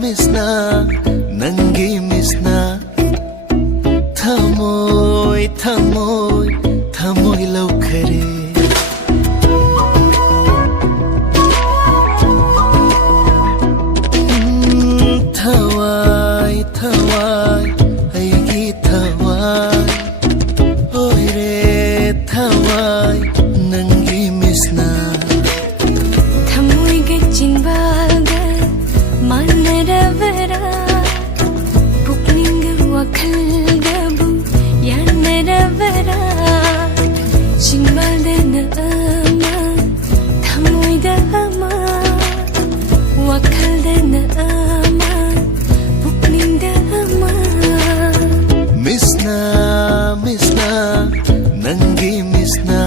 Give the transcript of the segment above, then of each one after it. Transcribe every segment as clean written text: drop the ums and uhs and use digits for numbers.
मिसना नंगी मिसना थमोय थमोय थमोय लवखरे थवाय थवाय ऐगी थवाय ओय रे थवाय नंगी मिसना थमोय गचिंबागा मानरवरा पुकनिंग वखलगबु यानरवरा चिंबादन अमा थमोयद अमा वखलदन अमा पुकनिंग अमा मिसना मिसना नंगी मिसना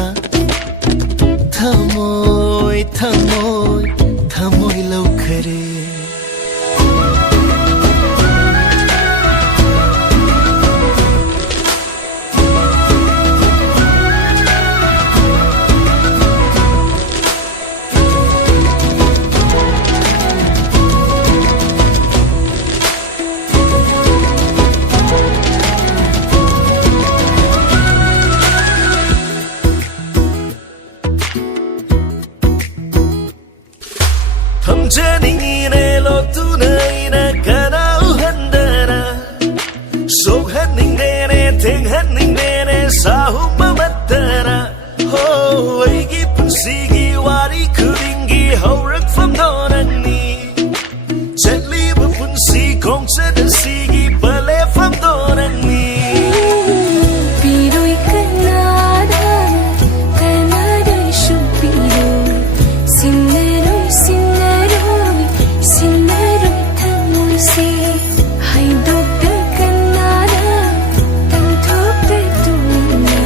थमोय थमोय थमोय लवखरे Tamjaningine lotunaina kanau handana sohaningene tenghaningene sahumamattana ho aigi punsigi wari kudingi haurak famdonani chatli punsi kongsa sigi pale famdonani Piroi kanada kanada shupiro sinneroi sinneroi sinneroi thamoi se haidokta kanada tanthokta tuna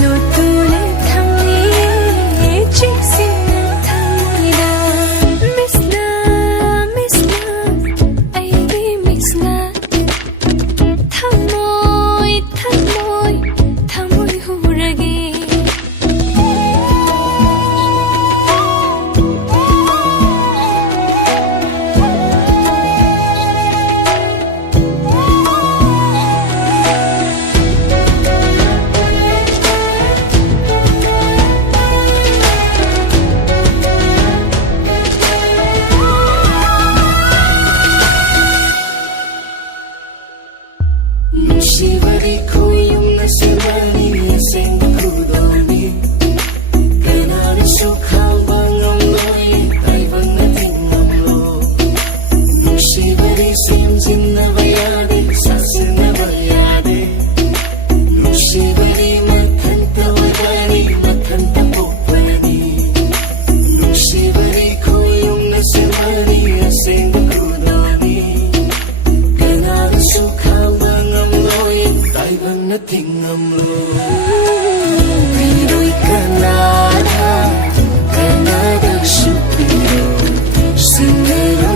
lotule thamye chiksina thamoida misna misna aigi misna थमोय थमोय थमोय हुरगे Nushiveri koyum nasimani aseng kudoni kanari sukhal bangam loi taivan natingam lo Nushiveri simjin navayade sasin navayade Nushiveri makhanta wadani makhanta popani Nushiveri koyum nasimani aseng kudoni kanari sukhal Nothing I'm low. Piroi Canada, Canada shupiro, sinero.